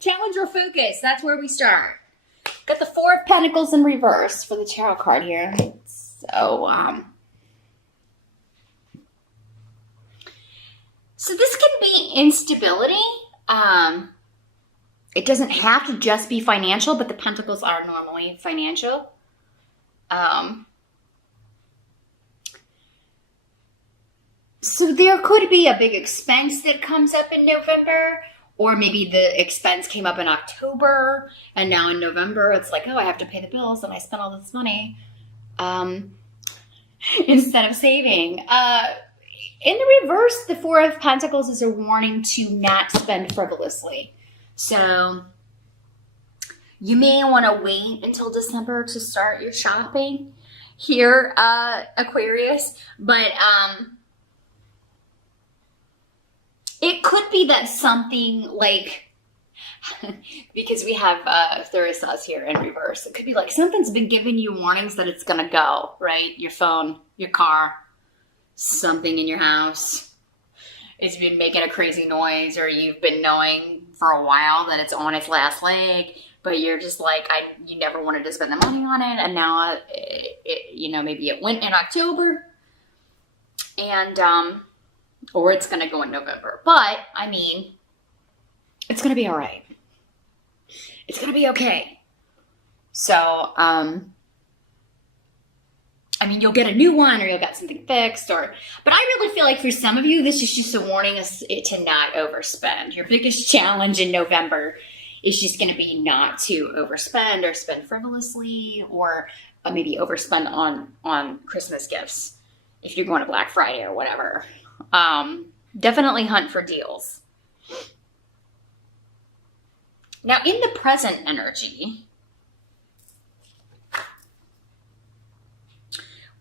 Challenge or focus. That's where we start. Got the Four of Pentacles in reverse for the tarot card here. So this can be instability. It doesn't have to just be financial, but the Pentacles are normally financial. So there could be a big expense that comes up in November, or maybe the expense came up in October, and now in November it's like, oh, I have to pay the bills, and I spent all this money instead of saving. In the reverse, the Four of Pentacles is a warning to not spend frivolously. So you may want to wait until December to start your shopping here, Aquarius. But it could be that something like, because we have Thurisaz here in reverse, it could be like something's been giving you warnings that it's going to go, right? Your phone, your car, something in your house. It's been making a crazy noise, or you've been knowing for a while that it's on its last leg, but you're just like, you never wanted to spend the money on it, and now maybe it went in October, and or it's gonna go in November. But I mean, it's gonna be all right. It's gonna be okay. So I mean, you'll get a new one, or you'll get something fixed, but I really feel like for some of you, this is just a warning to not overspend. Your biggest challenge in November is just going to be not to overspend or spend frivolously, or maybe overspend on Christmas gifts if you're going to Black Friday or whatever. Definitely hunt for deals. Now, in the present energy,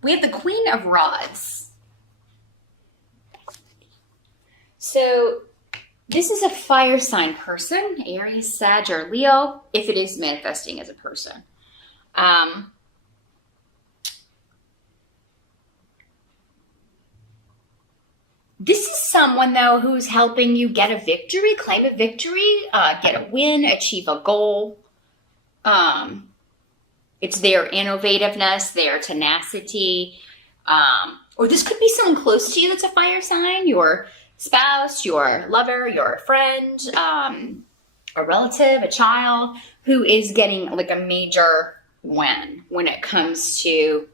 we have the Queen of Rods. So this is a fire sign person, Aries, Sag, or Leo, if it is manifesting as a person. This is someone, though, who's helping you get a victory, claim a victory, get a win, achieve a goal. It's their innovativeness, their tenacity, or this could be someone close to you that's a fire sign, your spouse, your lover, your friend, a relative, a child, who is getting like a major win when it comes to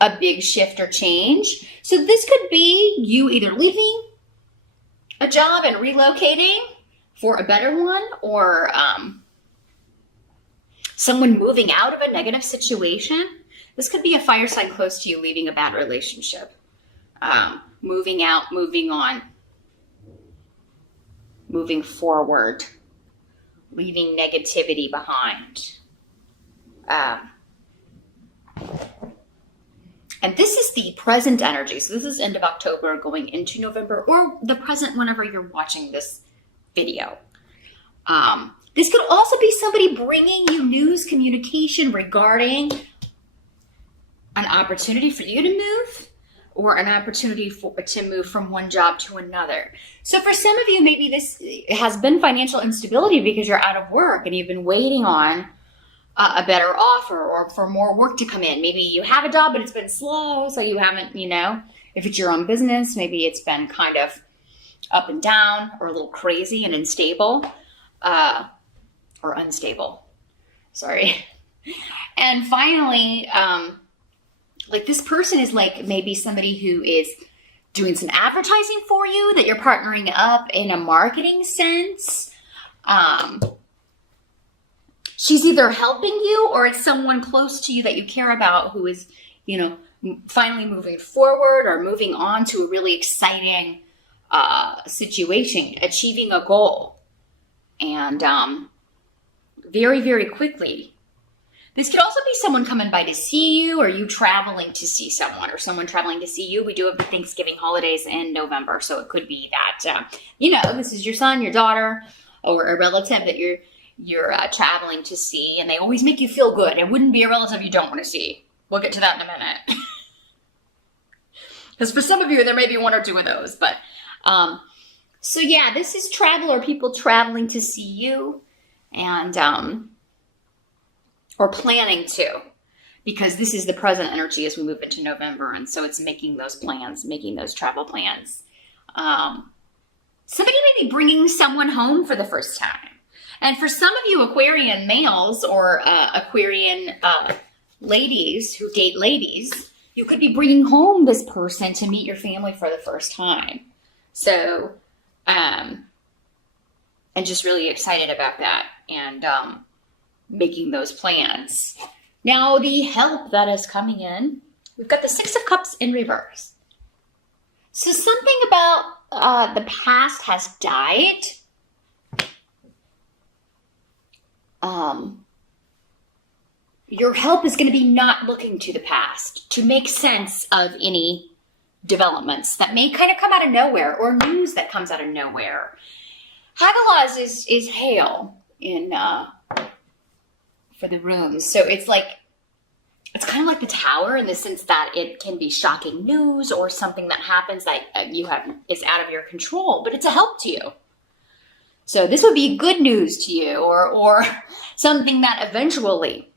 a big shift or change. So this could be you either leaving a job and relocating for a better one, or someone moving out of a negative situation. This could be a fire sign close to you leaving a bad relationship. Moving out, moving on, moving forward, leaving negativity behind. And this is the present energy. So this is end of October going into November, or the present whenever you're watching this video. This could also be somebody bringing you news, communication regarding an opportunity for you to move, or an opportunity to move from one job to another. So for some of you, maybe this has been financial instability because you're out of work and you've been waiting on a better offer, or for more work to come in. Maybe you have a job, but it's been slow, so you haven't, if it's your own business, maybe it's been kind of up and down, or a little crazy and unstable. Or unstable, sorry. And finally, like this person is like maybe somebody who is doing some advertising for you, that you're partnering up in a marketing sense. She's either helping you, or it's someone close to you that you care about who is, finally moving forward or moving on to a really exciting situation, achieving a goal. And very, very quickly. This could also be someone coming by to see you, or you traveling to see someone, or someone traveling to see you. We do have the Thanksgiving holidays in November, so it could be that, this is your son, your daughter, or a relative that you're traveling to see, and they always make you feel good. It wouldn't be a relative you don't want to see. We'll get to that in a minute. Because for some of you, there may be one or two of those, but so yeah, this is travel, or people traveling to see you. and or planning to, because this is the present energy as we move into November, and so it's making those plans, making those travel plans. Somebody may be bringing someone home for the first time. And for some of you Aquarian males or Aquarian ladies who date ladies, you could be bringing home this person to meet your family for the first time. So, and just really excited about that and making those plans. Now, the help that is coming in, we've got the Six of Cups in reverse. So something about the past has died. Your help is going to be not looking to the past to make sense of any developments that may kind of come out of nowhere or news that comes out of nowhere. Hagalaz is hail in for the runes, so it's kind of like the Tower in the sense that it can be shocking news or something that happens that is out of your control, but it's a help to you. So this would be good news to you, or something that eventually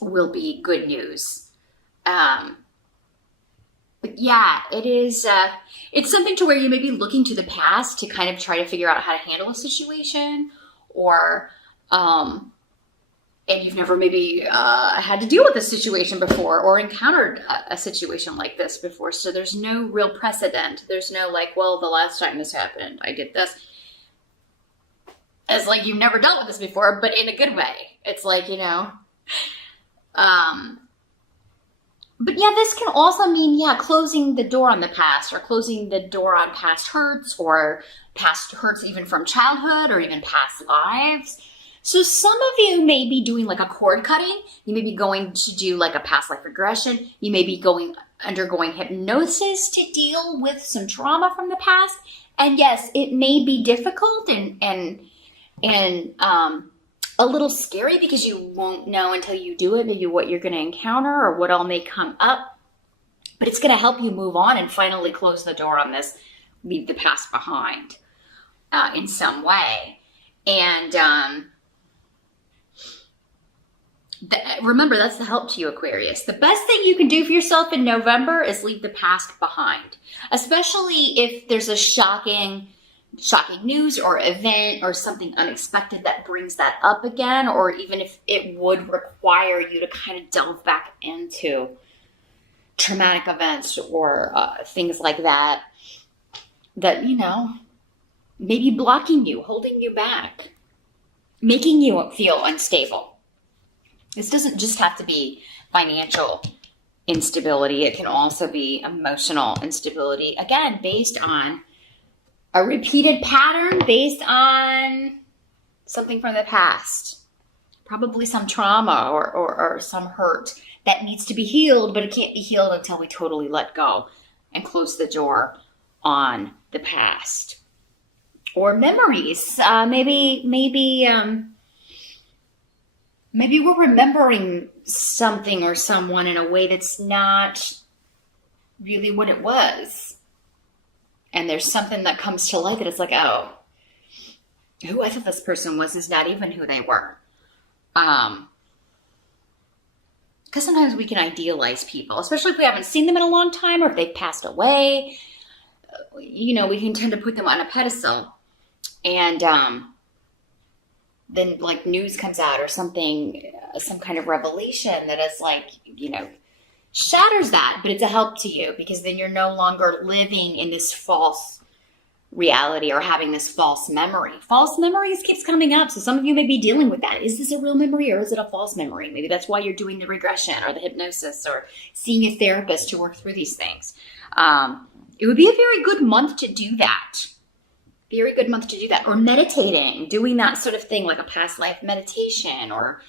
will be good news. But yeah, it is. It's something to where you may be looking to the past to kind of try to figure out how to handle a situation, or and you've never maybe had to deal with a situation before or encountered a situation like this before. So there's no real precedent. There's no well, the last time this happened, I did this. It's like you've never dealt with this before, but in a good way. It's but yeah, this can also mean, closing the door on the past, or closing the door on past hurts, or past hurts even from childhood, or even past lives. So some of you may be doing a cord cutting. You may be going to do a past life regression. You may be undergoing hypnosis to deal with some trauma from the past. And yes, it may be difficult and a little scary because you won't know until you do it, maybe what you're going to encounter or what all may come up. But it's going to help you move on and finally close the door on this, leave the past behind in some way. And remember, that's the help to you, Aquarius. The best thing you can do for yourself in November is leave the past behind, especially if there's a shocking news or event or something unexpected that brings that up again, or even if it would require you to kind of delve back into traumatic events or things like that maybe blocking you, holding you back, making you feel unstable. This doesn't just have to be financial instability. It can also be emotional instability, again, based on a repeated pattern, based on something from the past, probably some trauma or some hurt that needs to be healed, but it can't be healed until we totally let go and close the door on the past. Or memories. Maybe we're remembering something or someone in a way that's not really what it was. And there's something that comes to light that it's like, oh, who I thought this person was is not even who they were. Because sometimes we can idealize people, especially if we haven't seen them in a long time or if they've passed away. We can tend to put them on a pedestal. And then news comes out or something, some kind of revelation that is shatters that, but it's a help to you because then you're no longer living in this false reality or having this false memory. False memories keeps coming up. So some of you may be dealing with that. Is this a real memory or is it a false memory? Maybe that's why you're doing the regression or the hypnosis or seeing a therapist to work through these things. It would be a very good month to do that. Very good month to do that. Or meditating, doing that sort of thing, like a past life meditation, or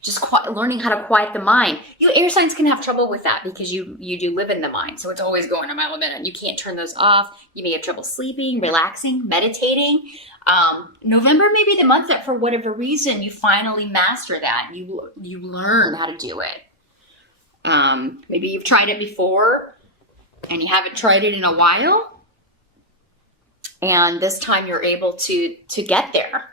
just learning how to quiet the mind. You air signs can have trouble with that because you do live in the mind. So it's always going a mile a minute. You can't turn those off. You may have trouble sleeping, relaxing, meditating. November may be the month that for whatever reason you finally master that. You learn how to do it. Maybe you've tried it before and you haven't tried it in a while. And this time you're able to get there.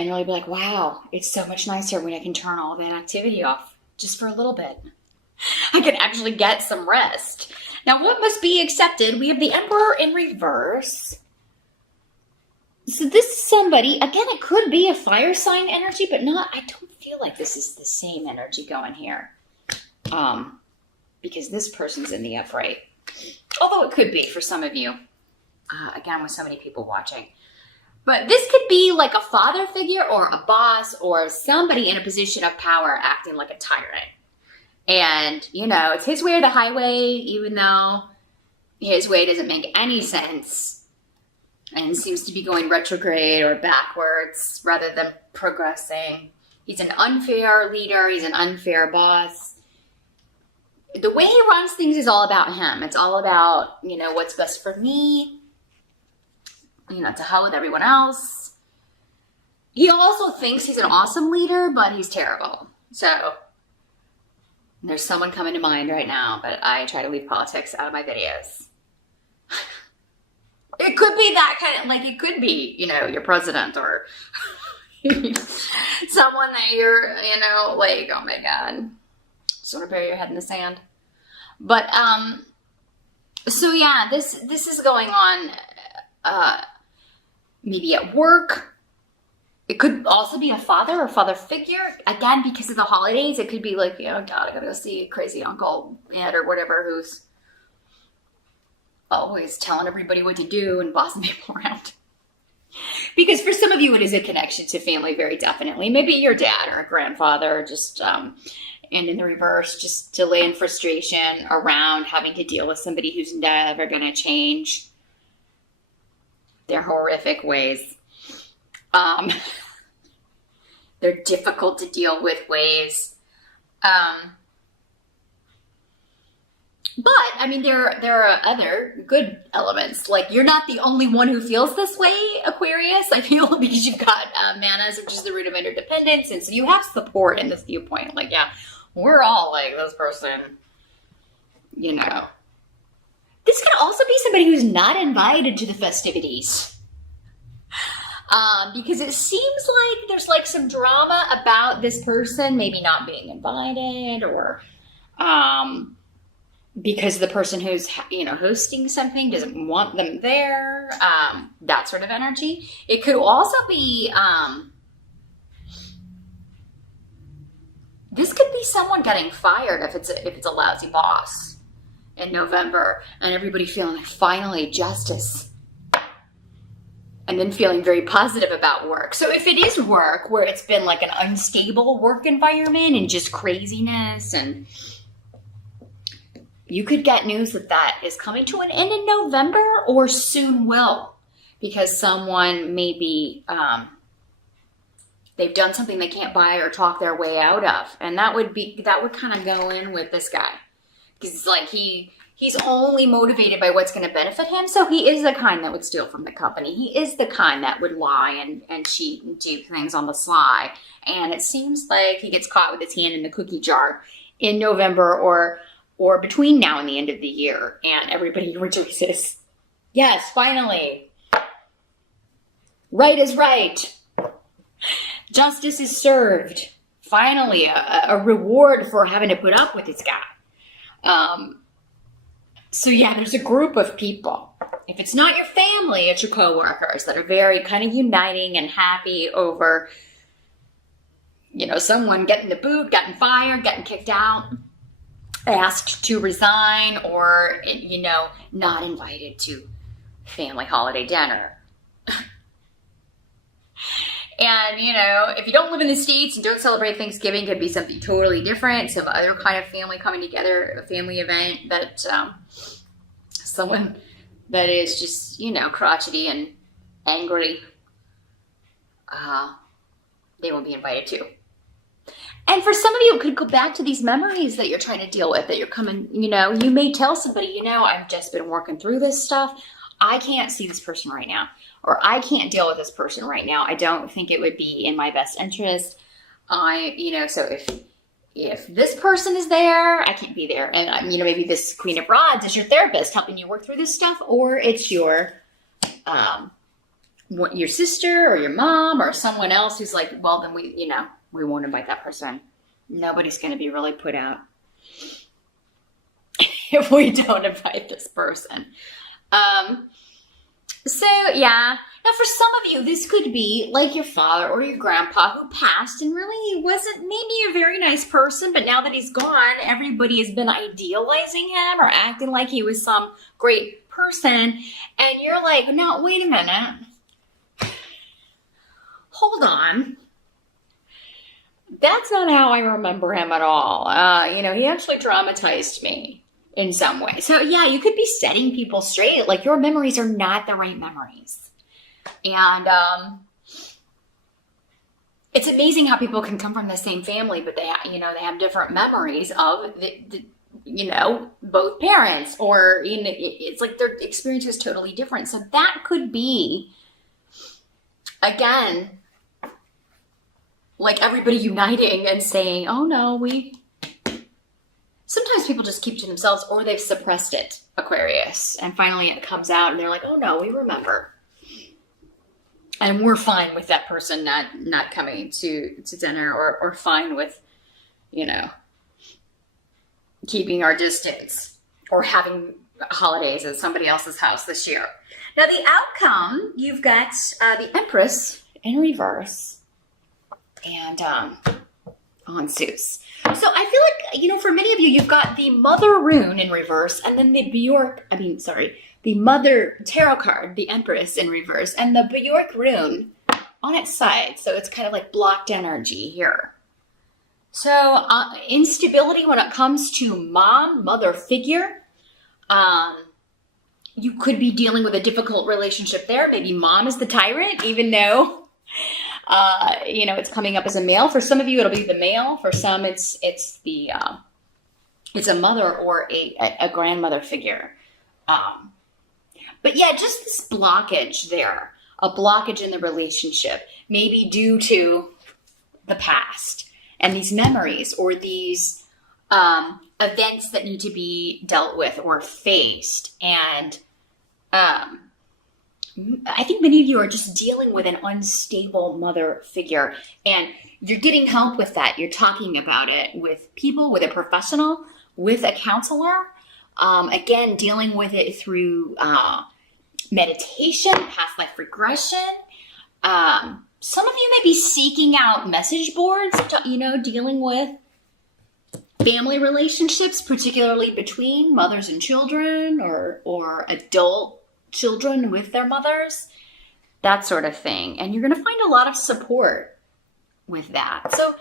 And you'll be like, wow, it's so much nicer when I can turn all that activity off just for a little bit. I can actually get some rest. Now, what must be accepted? We have the Emperor in reverse. So this is somebody, again, it could be a fire sign energy, but I don't feel like this is the same energy going here. Because this person's in the upright. Although it could be for some of you. Again, with so many people watching. But this could be like a father figure or a boss or somebody in a position of power acting like a tyrant. And, it's his way or the highway, even though his way doesn't make any sense and seems to be going retrograde or backwards rather than progressing. He's an unfair leader. He's an unfair boss. The way he runs things is all about him. It's all about, what's best for me. To hell with everyone else. He also thinks he's an awesome leader, but he's terrible. So there's someone coming to mind right now, but I try to leave politics out of my videos. It could be that kind of, it could be, your president or someone that you're, oh my God. Just want to bury your head in the sand. But, so yeah, this is going on, maybe at work. It could also be a father or father figure. Again, because of the holidays, it could be like, God, I gotta go see crazy Uncle Ed or whatever who's always telling everybody what to do and bossing people around. Because for some of you, it is a connection to family, very definitely. Maybe your dad or a grandfather, just, and in the reverse, just delay and frustration around having to deal with somebody who's never gonna change their horrific ways. They're difficult to deal with ways. But, there are other good elements. Like, you're not the only one who feels this way, Aquarius. I feel because you've got Manas, which is the root of interdependence. And so you have support in this viewpoint. Like, yeah, we're all like this person, This could also be somebody who's not invited to the festivities. Because it seems like there's some drama about this person maybe not being invited or because the person who's, hosting something doesn't want them there, that sort of energy. It could also be, this could be someone getting fired if it's a lousy boss in November and everybody feeling like finally justice. And then feeling very positive about work. So if it is work where it's been like an unstable work environment and just craziness, and you could get news that is coming to an end in November or soon will, because someone maybe they've done something they can't buy or talk their way out of, and that would kind of go in with this guy, because it's like he's only motivated by what's going to benefit him. So he is the kind that would steal from the company. He is the kind that would lie and cheat and do things on the sly. And it seems like he gets caught with his hand in the cookie jar in November or between now and the end of the year. And everybody rejoices. Yes, finally. Right is right. Justice is served. Finally, a reward for having to put up with this guy. So yeah, there's a group of people. If it's not your family, it's your coworkers that are very kind of uniting and happy over, someone getting the boot, getting fired, getting kicked out, asked to resign, or, not invited to family holiday dinner. And, if you don't live in the States and don't celebrate Thanksgiving, it could be something totally different. Some other kind of family coming together, a family event that someone that is just, crotchety and angry, they won't be invited to. And for some of you, it could go back to these memories that you're trying to deal with, that you're coming, you may tell somebody, I've just been working through this stuff. I can't see this person right now. Or I can't deal with this person right now. I don't think it would be in my best interest. So if this person is there, I can't be there. And, maybe this Queen of Rods is your therapist helping you work through this stuff. Or it's your your sister or your mom or someone else who's like, well, then we won't invite that person. Nobody's going to be really put out if we don't invite this person. So yeah. Now for some of you, this could be like your father or your grandpa who passed and really he wasn't maybe a very nice person, but now that he's gone, everybody has been idealizing him or acting like he was some great person. And you're like, no, wait a minute. Hold on. That's not how I remember him at all. He actually traumatized me in some way. So yeah, you could be setting people straight. Like your memories are not the right memories. And it's amazing how people can come from the same family, but they have different memories of both parents, or it's like their experience is totally different. So that could be, again, like everybody uniting and saying, oh no, sometimes people just keep to themselves or they've suppressed it, Aquarius, and finally it comes out and they're like, oh no, we remember. And we're fine with that person not coming to dinner, or fine with, keeping our distance or having holidays at somebody else's house this year. Now the outcome, you've got the Empress in reverse and on Zeus. So I feel like, for many of you, you've got the Mother rune in reverse and then the Mother tarot card, the Empress in reverse, and the Bjork rune on its side. So it's kind of like blocked energy here. So instability when it comes to mother figure. You could be dealing with a difficult relationship there. Maybe mom is the tyrant, even though, it's coming up as a male. For some of you, it'll be the male. For some, it's a mother or a grandmother figure. But yeah, just this blockage there, a blockage in the relationship, maybe due to the past and these memories or these events that need to be dealt with or faced. And I think many of you are just dealing with an unstable mother figure, and you're getting help with that. You're talking about it with people, with a professional, with a counselor. Again, dealing with it through meditation, past life regression. Some of you may be seeking out message boards, dealing with family relationships, particularly between mothers and children or adult children with their mothers, that sort of thing. And you're going to find a lot of support with that. So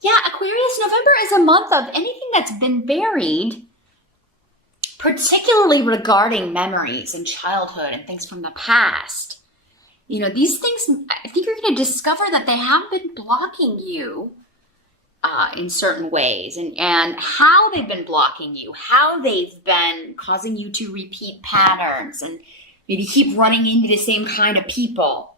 yeah, Aquarius, November is a month of anything that's been buried, particularly regarding memories and childhood and things from the past. These things, I think you're going to discover that they have been blocking you in certain ways, and how they've been blocking you, how they've been causing you to repeat patterns and maybe keep running into the same kind of people,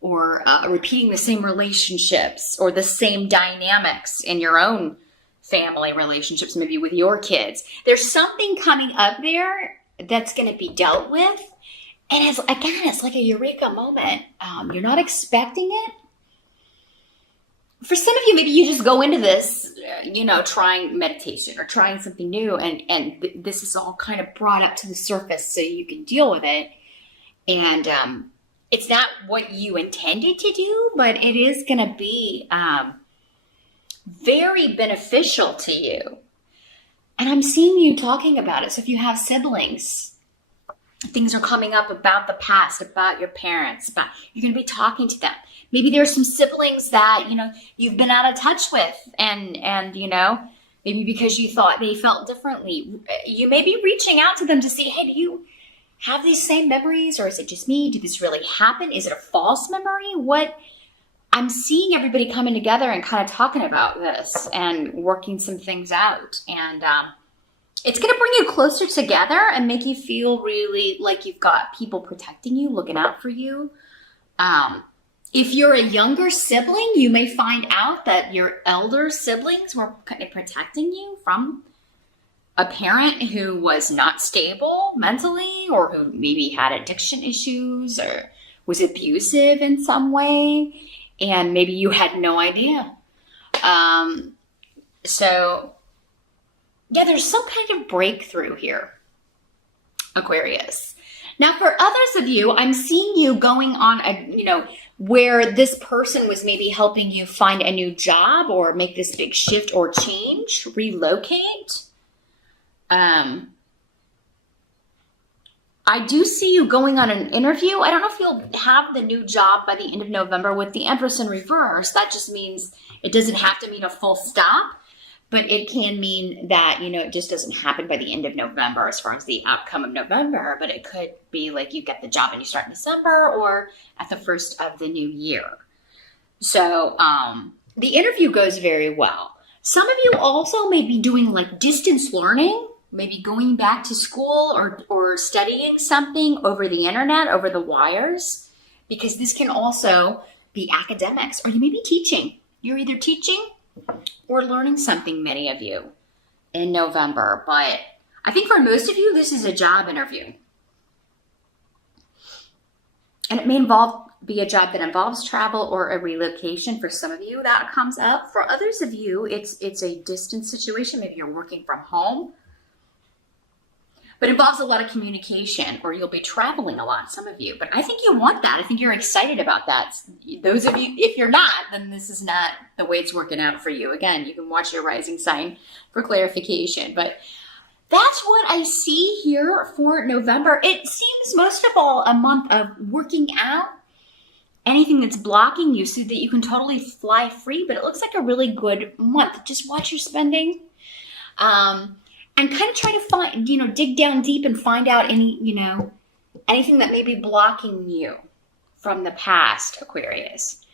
or repeating the same relationships or the same dynamics in your own family relationships, maybe with your kids. There's something coming up there that's going to be dealt with. And it's like a eureka moment. You're not expecting it. For some of you, maybe you just go into this, trying meditation or trying something new. And this is all kind of brought up to the surface so you can deal with it. And it's not what you intended to do, but it is going to be very beneficial to you. And I'm seeing you talking about it. So if you have siblings, things are coming up about the past, about your parents, you're going to be talking to them. Maybe there's some siblings that, you've been out of touch with and maybe because you thought they felt differently. You may be reaching out to them to see, hey, do you have these same memories, or is it just me? Did this really happen? Is it a false memory? I'm seeing everybody coming together and kind of talking about this and working some things out. And it's going to bring you closer together and make you feel really like you've got people protecting you, looking out for you. If you're a younger sibling, you may find out that your elder siblings were kind of protecting you from a parent who was not stable mentally, or who maybe had addiction issues or was abusive in some way, and maybe you had no idea. So yeah, there's some kind of breakthrough here, Aquarius. Now, for others of you, I'm seeing you going on where this person was maybe helping you find a new job or make this big shift or change, relocate. I do see you going on an interview. I don't know if you'll have the new job by the end of November with the Empress in reverse. That just means it doesn't have to mean a full stop, but it can mean that, it just doesn't happen by the end of November as far as the outcome of November, but it could be like you get the job and you start in December or at the first of the new year. So the interview goes very well. Some of you also may be doing like distance learning, maybe going back to school or studying something over the internet, over the wires, because this can also be academics, or you may be teaching. You're either teaching or learning something, many of you, in November. But I think for most of you, this is a job interview. And it may be a job that involves travel or a relocation. For some of you, that comes up. For others of you, it's a distance situation. Maybe you're working from home, but it involves a lot of communication, or you'll be traveling a lot, some of you. But I think you want that. I think you're excited about that. Those of you, if you're not, then this is not the way it's working out for you. Again, you can watch your rising sign for clarification. But that's what I see here for November. It seems most of all a month of working out anything that's blocking you so that you can totally fly free. But it looks like a really good month. Just watch your spending. And kind of try to find, dig down deep and find out anything that may be blocking you from the past, Aquarius.